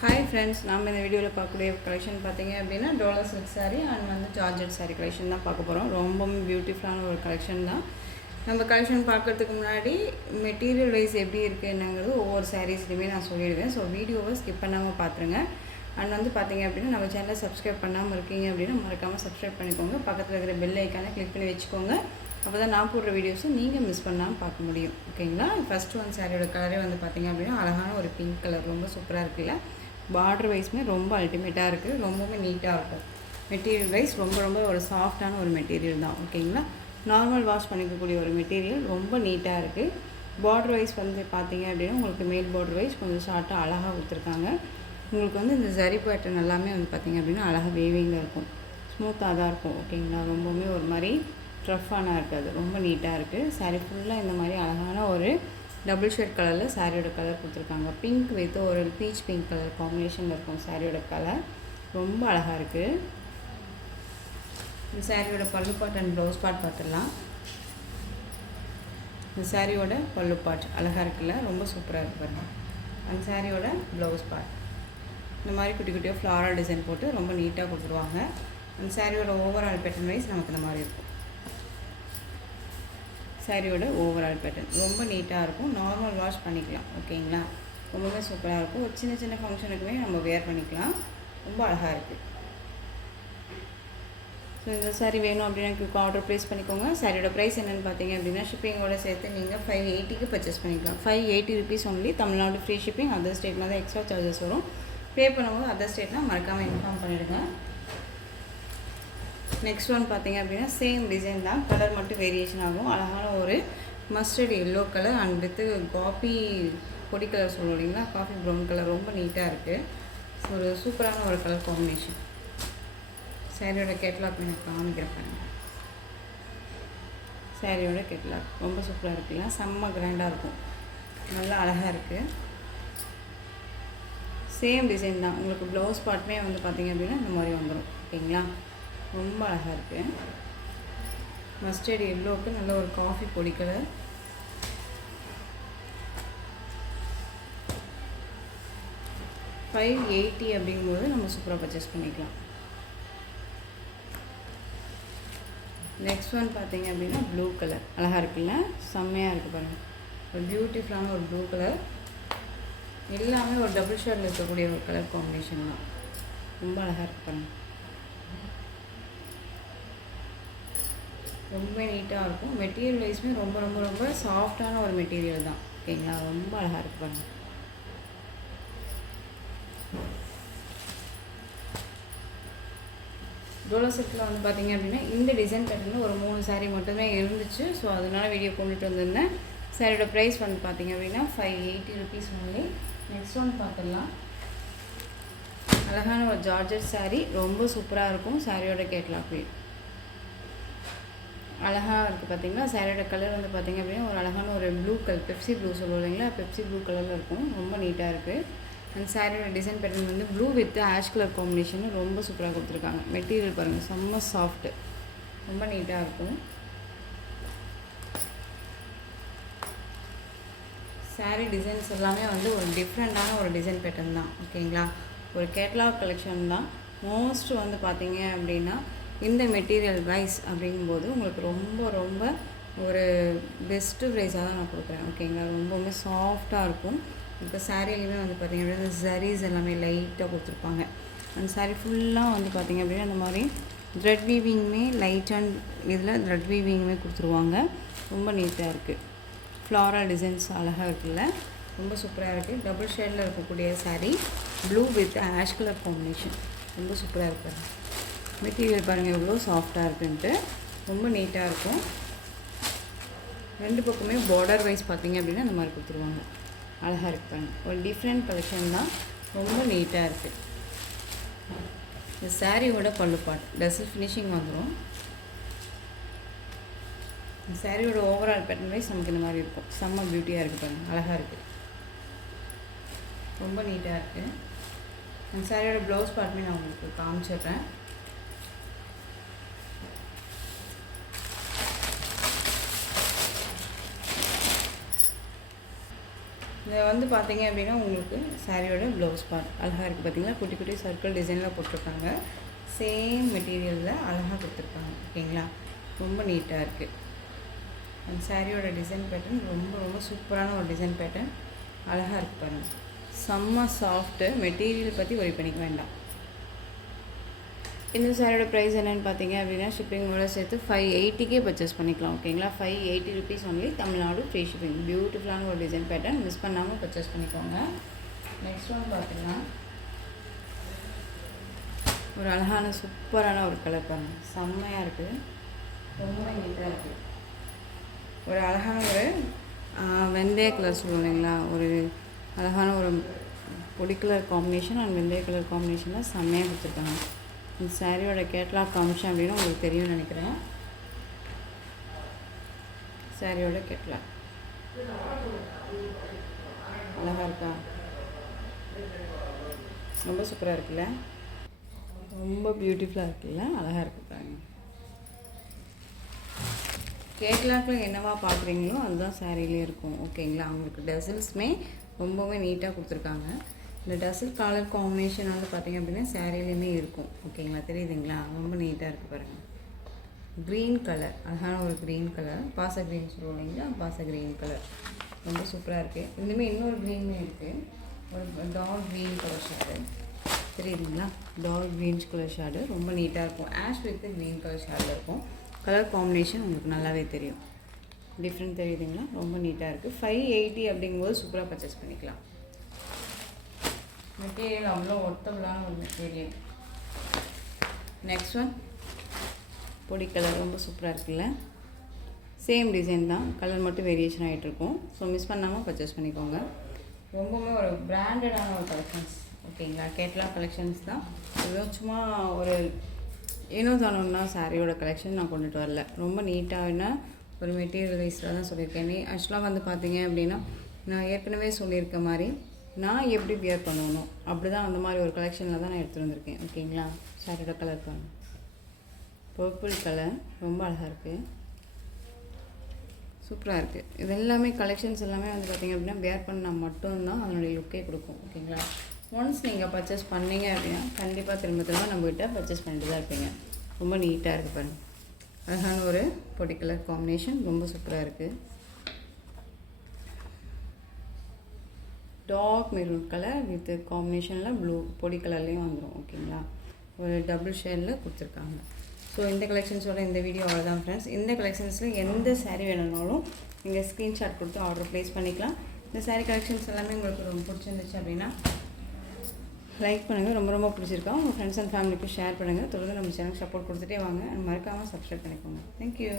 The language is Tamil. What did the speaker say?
ஹாய் ஃப்ரெண்ட்ஸ், நம்ம இந்த வீடியோவில் பார்க்கக்கூடிய கலெக்ஷன் பார்த்தீங்க அப்படின்னா டோலா சில்க் சாரீ அண்ட் வந்து ஜார்ஜெட் சாரீ கலெக்ஷன் தான் பார்க்க போகிறோம். ரொம்பவும் பியூட்டிஃபுல்லான ஒரு கலெக்ஷன் தான். நம்ம கலெக்ஷன் பார்க்குறதுக்கு முன்னாடி மெட்டீரியல் வைஸ் எப்படி இருக்குது என்னங்கிறது ஒவ்வொரு சாரீஸ்லையுமே நான் சொல்லிடுவேன். ஸோ வீடியோவை ஸ்கிப் பண்ணாமல் பார்த்துருங்க. அண்ட் வந்து பார்த்தீங்க அப்படின்னா நம்ம சேனலை சப்ஸ்கிரைப் பண்ணாமல் இருக்கீங்க அப்படின்னா மறக்காமல் சப்ஸ்கிரைப் பண்ணிக்கோங்க. பக்கத்தில் இருக்கிற பெல் ஐக்கானை கிளிக் பண்ணி வச்சுக்கோங்க. அப்போ தான் நான் போடுற வீடியோஸும் நீங்கள் மிஸ் பண்ணாமல் பார்க்க முடியும். ஓகேங்களா? ஃபஸ்ட்டு ஒன் சாரியோட கலரே வந்து பார்த்திங்க அப்படின்னா அழகான ஒரு பிங்க் கலர், ரொம்ப சூப்பராக இருக்குல்ல. பார்டர் வைஸ்மே ரொம்ப அல்டிமேட்டாக இருக்குது, ரொம்பவே நீட்டாக இருக்கும். மெட்டீரியல் வைஸ் ரொம்ப ஒரு சாஃப்டான ஒரு மெட்டீரியல் தான். ஓகேங்களா? நார்மல் வாஷ் பண்ணிக்கக்கூடிய ஒரு மெட்டீரியல், ரொம்ப நீட்டாக இருக்குது. பார்டர் வைஸ் வந்து பார்த்தீங்க அப்படின்னா உங்களுக்கு மேல் பார்டர் வைஸ் கொஞ்சம் ஷார்ட்டாக அழகாக கொடுத்துருக்காங்க. உங்களுக்கு வந்து இந்த ஜரி பேட்டர்ன் எல்லாமே வந்து பார்த்திங்க அப்படின்னா அழகாக வேவிங்காக இருக்கும், ஸ்மூத்தாக தான் இருக்கும். ஓகேங்களா? ரொம்பவுமே ஒரு மாதிரி ட்ரஃப்பான இருக்காது, ரொம்ப நீட்டாக இருக்குது. சாரீ ஃபுல்லாக இந்த மாதிரி அழகான ஒரு டபுள் ஷேட் கலரில் சாரியோட கலர் கொடுத்துருக்காங்க. பிங்க் வித் ஒரு பீச் பிங்க் கலர் காம்பினேஷனில் இருக்கும் சாரியோட கலர், ரொம்ப அழகாக இருக்குது. இந்த சாரியோட பல்லு பாட் அண்ட் ப்ளவுஸ் பாட் பார்த்துடலாம். இந்த சாரியோட பல்லு பாட் அழகாக இருக்குல்ல, ரொம்ப சூப்பராக இருக்குது பாருங்க. அந்த சாரியோட ப்ளவுஸ் பாட் இந்த மாதிரி குட்டி குட்டியாக ஃப்ளாரல் டிசைன் போட்டு ரொம்ப நீட்டாக கொடுத்துருவாங்க. அந்த சாரியோட ஓவரால் பேட்டர்ன் வைஸ் நமக்கு இந்த மாதிரி இருக்கும். சாரியோட ஓவரால் பேட்டர்ன் ரொம்ப நீட்டாக இருக்கும். நார்மல் வாஷ் பண்ணிக்கலாம். ஓகேங்களா? ரொம்பவே சூப்பராக இருக்கும். ஒரு சின்ன சின்ன ஃபங்க்ஷனுக்குமே நம்ம வேர் பண்ணிக்கலாம். ரொம்ப அழகாக இருக்குது. ஸோ இந்த சாரீ வேணும் அப்படின்னா குயிக்காக ஆர்டர் ப்ளேஸ் பண்ணிக்கோங்க. சாரியோட ப்ரைஸ் என்னென்னு பார்த்தீங்க அப்படின்னா ஷிப்பிங்கோட சேர்த்து நீங்கள் 580க்கு பர்ச்சேஸ் பண்ணிக்கலாம். 580 rupees only. Tamil Nadu free shipping. Other ஸ்டேட்னா தான் எக்ஸ்ட்ரா சார்ஜஸ் வரும். பே பண்ணும்போது அதர் ஸ்டேட்னால் மறக்காமல் இன்ஃபார்ம் பண்ணிவிடுங்க. நெக்ஸ்ட் ஒன் பார்த்தீங்க அப்படின்னா சேம் டிசைன் தான், கலர் மட்டும் வேரியேஷன் ஆகும். அழகான ஒரு mustard yellow colour and with coffee பொடி கலர் சொல்லுவோம் இல்லைங்களா, காஃபி ப்ரௌன் கலர், ரொம்ப நீட்டாக இருக்குது. ஒரு சூப்பரான ஒரு கலர் காம்பினேஷன். சாரியோட கேட்லாக் நான் காமிக்கிறேன் பாருங்க. சாரியோட கேட்லாக் ரொம்ப சூப்பராக இருக்குல்ல, செம்ம கிராண்டாக இருக்கும், நல்லா அழகாக இருக்குது. சேம் டிசைன் தான். உங்களுக்கு ப்ளவுஸ் பார்ட்டுமே வந்து பார்த்திங்க அப்படின்னா இந்த மாதிரி வந்துடும். ஓகேங்களா? ரொம்ப அழகாக இருக்குது. மஸ்டர்ட் எல்லோவுக்கு நல்ல ஒரு காஃபி பொடி கலர். $580 அப்படிங்கும்போது நம்ம சூப்பராக பர்ச்சேஸ் பண்ணிக்கலாம். நெக்ஸ்ட் ஒன் பார்த்தீங்க அப்படின்னா ப்ளூ கலர் அழகாக இருக்குல்ல, செம்மையாக இருக்குது பாருங்கள். ஒரு பியூட்டிஃபுல்லான ஒரு ப்ளூ கலர், எல்லாமே ஒரு டபுள் ஷேடில் இருக்கக்கூடிய ஒரு கலர் காம்பினேஷன் தான். ரொம்ப அழகாக இருக்குது பாருங்கள். ரொம்ப நீட்டாக இருக்கும். மெட்டீரியல் வைஸ்மே ரொம்ப சாஃப்டான ஒரு மெட்டீரியல் தான். ஓகேங்களா? ரொம்ப அழகாக இருக்குது பாருங்கள். டோலா சில்கில் வந்து பார்த்திங்க அப்படின்னா இந்த டிசைன் பேட்டர்னில் ஒரு 3 சாரீ மட்டுமே இருந்துச்சு. ஸோ அதனால் வீடியோ கொண்டுட்டு வந்திருந்தேன். சாரியோட ப்ரைஸ் வந்து பார்த்திங்க அப்படின்னா 580 rupees ஒன்லி. நெக்ஸ்ட் ஒன் பார்த்துடலாம். அழகான ஒரு ஜார்ஜெட் சாரீ, ரொம்ப சூப்பராக இருக்கும். சாரியோட கேட்லாக் வீடு அழகாக இருக்குது பார்த்தீங்களா. சாரியோட கலர் வந்து பார்த்திங்க அப்படின்னா ஒரு அழகான ஒரு ப்ளூ கலர், பெப்சி ப்ளூ சொல்லுவோம் இல்லைங்களா, பெப்சி ப்ளூ கலரில் இருக்கும். ரொம்ப நீட்டாக இருக்குது. அந்த சாரியோட டிசைன் பேட்டர்ன் வந்து blue with ash colour combination, ரொம்ப சூப்பராக கொடுத்துருக்காங்க. மெட்டீரியல் பாருங்கள், செம்ம சாஃப்ட்டு, ரொம்ப நீட்டாக இருக்கும். சாரீ டிசைன்ஸ் எல்லாமே வந்து ஒரு டிஃப்ரெண்ட்டான ஒரு டிசைன் பேட்டர்ன் தான். ஓகேங்களா? ஒரு கேட்லாக் கலெக்ஷன் தான். மோஸ்ட் வந்து பார்த்திங்க அப்படின்னா இந்த மெட்டீரியல் வைஸ் அப்படிங்கும்போது உங்களுக்கு ரொம்ப ஒரு பெஸ்ட்டு ப்ரைஸாக தான் நான் கொடுக்குறேன். ஓகேங்களா? ரொம்பவுமே சாஃப்டாக இருக்கும். இப்போ சாரீலையுமே வந்து பார்த்திங்க அப்படின்னா ஜரீஸ் எல்லாமே லைட்டாக கொடுத்துருப்பாங்க. அந்த சாரீ ஃபுல்லாக வந்து பார்த்திங்க அப்படின்னா இந்த மாதிரி த்ரெட் வீவிங்குமே லைட் அண்ட் இதில் த்ரெட் வீவிங்குமே கொடுத்துருவாங்க. ரொம்ப நீட்டாக இருக்குது. ஃப்ளாரல் டிசைன்ஸ் அழகாக இருக்குல்ல, ரொம்ப சூப்பராக இருக்குது. டபுள் ஷேடில் இருக்கக்கூடிய sari, blue with ash colour combination, ரொம்ப சூப்பராக இருக்குது. மெட்டீரியல் பாருங்கள் எவ்வளோ சாஃப்டாக இருக்குன்ட்டு, ரொம்ப நீட்டாக இருக்கும். ரெண்டு பக்கமே பார்டர் வைஸ் பார்த்திங்க அப்படின்னா இந்த மாதிரி கொடுத்துருவாங்க. அழகாக இருக்குது பாருங்கள். ஒரு டிஃப்ரெண்ட் கலெக்ஷன் தான், ரொம்ப நீட்டாக இருக்குது. இந்த சாரியோட பல்லு பாட் டசில் ஃபினிஷிங் வந்துடும். இந்த சாரியோட ஓவரால் பேட்டர்ன் வைஸ் நமக்கு இந்த மாதிரி இருக்கும். செம்ம பியூட்டியாக இருக்குது பாருங்கள், அழகாக இருக்குது, ரொம்ப நீட்டாக இருக்குது. அந்த சாரியோட ப்ளவுஸ் பார்ட்டுமே நான் உங்களுக்கு காமிச்சிடுறேன். இதை வந்து பார்த்தீங்க அப்படின்னா உங்களுக்கு சாரியோட ப்ளவுஸ் பார்ட் அழகாக இருக்குது பார்த்தீங்களா, குட்டி குட்டி சர்க்கிள் டிசைனில் போட்டிருக்காங்க. சேம் மெட்டீரியலில் அழகாக கொடுத்துருக்காங்க. ஓகேங்களா, ரொம்ப நீட்டாக இருக்குது. அந்த சாரியோட டிசைன் பேட்டர்ன் ரொம்ப ரொம்ப சூப்பரான ஒரு டிசைன் பேட்டர்ன், அழகாக இருக்குது பாருங்கள். செம்ம சாஃப்ட்டு. மெட்டீரியல் பற்றி ஒரி பண்ணிக்க வேண்டாம். இந்த சாரியோட ப்ரைஸ் என்னென்னு பார்த்தீங்க அப்படின்னா ஷிப்பிங்கோட சேர்த்து 580க்கே பர்ச்சேஸ் பண்ணிக்கலாம். ஓகேங்களா, 580 rupees only, Tamil Nadu free shipping. பியூட்டிஃபுல்லான ஒரு டிசைன் பேட்டர்ன், மிஸ் பண்ணாமல் பர்ச்சேஸ் பண்ணிக்கோங்க. நெக்ஸ்ட் ஒன் பார்த்தீங்கன்னா ஒரு அழகான சூப்பரான ஒரு கலர் பாருங்கள், செம்மையாக இருக்குது, ரொம்ப நீட்டாக இருக்குது. ஒரு அழகான ஒரு வெந்தய கலர் சொல்லுவோம் இல்லைங்களா, ஒரு அழகான ஒரு பொடி கலர் காம்பினேஷன் அண்ட் வெந்தய கலர் காம்பினேஷனில் செம்மையாக கொடுத்துருக்காங்க. இந்த சாரியோட கேட்லாக் காமிச்சேன் அப்படின்னா உங்களுக்கு தெரியும்னு நினைக்கிறேன். சாரியோட கேட்லாக் அழகாக இருக்கா, ரொம்ப சூப்பராக இருக்குல்ல, ரொம்ப பியூட்டிஃபுல்லாக இருக்குல்ல, அழகாக இருக்கு பாருங்க. கேட்லாக்கில் என்னவா பார்க்குறீங்களோ அதுதான் சாரியிலே இருக்கும். ஓகேங்களா, அவங்களுக்கு டசல்ஸுமே ரொம்பவே நீட்டாக கொடுத்துருக்காங்க. இந்த டசல் கலர் காம்பினேஷன் வந்து பார்த்திங்க அப்படின்னா சாரிலையுமே இருக்கும். ஓகேங்களா, தெரியுதுங்களா, ரொம்ப நீட்டாக இருக்குது பாருங்கள். க்ரீன் கலர், அழகான ஒரு க்ரீன் கலர், பாச க்ரீன் சொல்லுவோம் இல்லைங்களா, பாச க்ரீன் கலர் ரொம்ப சூப்பராக இருக்குது. இதுலேயுமே இன்னொரு க்ரீனுமே இருக்குது, ஒரு டார்க் க்ரீன் கலர் ஷேடு, தெரியுதுங்களா, டார்க் க்ரீன் கலர் ஷேடு ரொம்ப நீட்டாக இருக்கும். ஆஷ் வித் க்ரீன் கலர் ஷேடில் இருக்கும். கலர் காம்பினேஷன் உங்களுக்கு நல்லாவே தெரியும், டிஃப்ரெண்ட் தெரியுதுங்களா, ரொம்ப நீட்டாக இருக்குது. 580 அப்படிங்கும்போது சூப்பராக பர்ச்சேஸ் பண்ணிக்கலாம். மெட்டீரியல் அவ்வளோ ஒர்த்தபுளான ஒரு மெட்டீரியல். நெக்ஸ்ட் ஒன் பொடி கலர், ரொம்ப சூப்பராக இருக்குல்ல, சேம் டிசைன் தான், கலர் மட்டும் வேரியேஷன் ஆகிட்ருக்கும். ஸோ மிஸ் பண்ணாமல் பர்ச்சேஸ் பண்ணிக்கோங்க. ரொம்பவுமே ஒரு பிராண்டடான ஒரு கலெக்ஷன்ஸ். ஓகேங்களா, கேட்லாக் கலெக்ஷன்ஸ் தான். இதுவும் சும்மா ஒரு ஏனோ தானோன்னா சாரியோட கலெக்ஷன் நான் கொண்டுட்டு வரல, ரொம்ப நீட்டான ஒரு மெட்டீரியல் வைஸில் தான் சொல்லியிருக்கேன். ஆக்சுவலாக வந்து பார்த்தீங்க அப்படின்னா நான் ஏற்கனவே சொல்லியிருக்க மாதிரி நான் எப்படி வியர் பண்ணணும் அப்படி தான் அந்த மாதிரி ஒரு கலெக்ஷனில் தான் நான் எடுத்துகிட்டு வந்திருக்கேன். ஓகேங்களா, சாரியோட கலர் பாருங்கள், பர்பிள் கலர் ரொம்ப அழகாக இருக்குது, சூப்பராக இருக்குது. இது எல்லாமே கலெக்ஷன்ஸ் எல்லாமே வந்து பார்த்திங்க அப்படின்னா வியர் பண்ணால் மட்டும்தான் அதனுடைய லுக்கே கொடுக்கும். ஓகேங்களா, ஒன்ஸ் நீங்கள் பர்ச்சேஸ் பண்ணீங்க அப்படின்னா கண்டிப்பாக திரும்ப திரும்ப நம்மகிட்ட பர்ச்சேஸ் பண்ணிட்டு தான் இருப்பீங்க. ரொம்ப நீட்டாக இருக்குது பாருங்கள், அழகான ஒரு பொடி கலர் காம்பினேஷன், ரொம்ப சூப்பராக இருக்குது. டார்க் மெரூன் கலர் வித் காம்பினேஷனில் ப்ளூ பொடி கலர்லேயும் வந்துடும். ஓகேங்களா, ஒரு டபுள் ஷேடில் கொடுத்துருக்காங்க. ஸோ இந்த கலெக்ஷன்ஸோட இந்த வீடியோ அவ்வளோதான் ஃப்ரெண்ட்ஸ். இந்த கலெக்ஷன்ஸில் எந்த சாரீ வேணும்னாலும் நீங்கள் ஸ்க்ரீன்ஷாட் கொடுத்து ஆர்டர் ப்ளேஸ் பண்ணிக்கலாம். இந்த சாரீ கலெக்ஷன்ஸ் எல்லாமே உங்களுக்கு ரொம்ப பிடிச்சிருந்துச்சு அப்படின்னா லைக் பண்ணுங்கள், ரொம்ப ரொம்ப பிடிச்சிருக்கா உங்கள் ஃப்ரெண்ட்ஸ் அண்ட் ஃபேமிலிக்கு ஷேர் பண்ணுங்கள். தொடர்ந்து நம்ம சேனல் சப்போர்ட் கொடுத்துட்டே வாங்க, மறக்காமல் சப்ஸ்கிரைப் பண்ணிக்கோங்க. தேங்க்யூ.